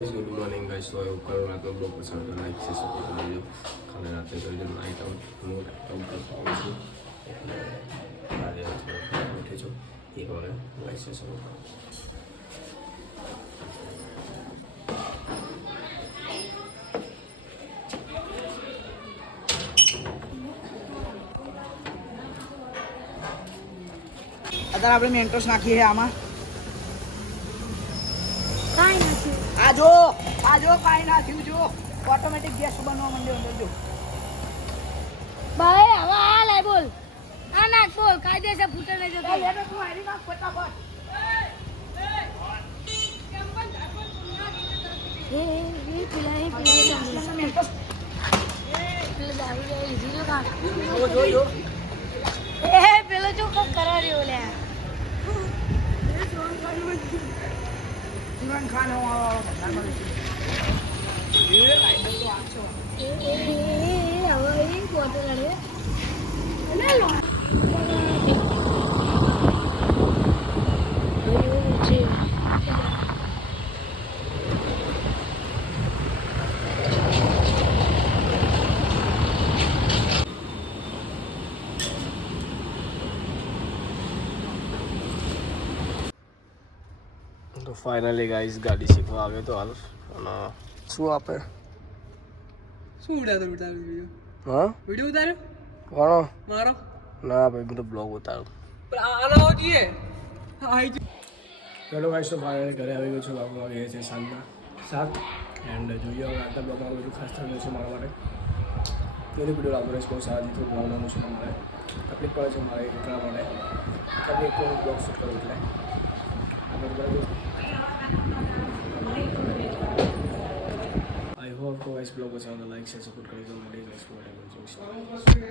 Good morning guys तो करो रात में ब्लॉग पसंद तो लाइक से सपोर्ट कर लो खाने रात में जो नाइट आउट मोड कम कर पाऊँ છું આજે થોડો ઉઠે છો એ હવે લાઈક से સપોર્ટ કરો અત્યારે આપણે મેન્ટોસ નાખીએ છે આમાં કાઈ નથી આજો કાઈ નાખ્યું જો ઓટોમેટિક ગેસ બનવા માંડ્યો અંદર જો ભાઈ હવે આ લાય બોલ આ નાખ બોલ કાયદેસર ફૂટે નહીં જતો લેડો તું આરી નાખ ફટાફટ એ પેલા મેન્ટોસ પેલા દારૂ જાય લીધું કાં જો પેલો જો કક કરા રહ્યો લે ઇમરાન ખાન હવે એ બોટલ અડે લે લો તો ફાઇનલી ગાઈસ ગાડી શીખવા આવ્યો તો હાલ અને શું આપે શું ઉડાતો વિડિયો હા વિડિયો ઉતાર્યો કોણો મારો ના ભાઈ હું તો બ્લોગ ઉતારું પણ આનો જોઈએ આઈ ચલો ગાઈસ તો ફાઇનલી ઘરે આવી ગયો છું બાબુ વાગે છે સાંજના 7 એન્ડ જોઈએ હવે આગળ બ્લોગમાં બધું ખાસ થયું છે મારા માટે તેની વિડીયો લાગુ રહેશે બહુ સારા રીતે બનાવવાનું છે મારે તકલીફ પડે છે મારે એટલા માટે તકલીફ કોઈ બ્લોગ શૂટ કરું એટલે I hope you guys blog us on the like, share, support, guys.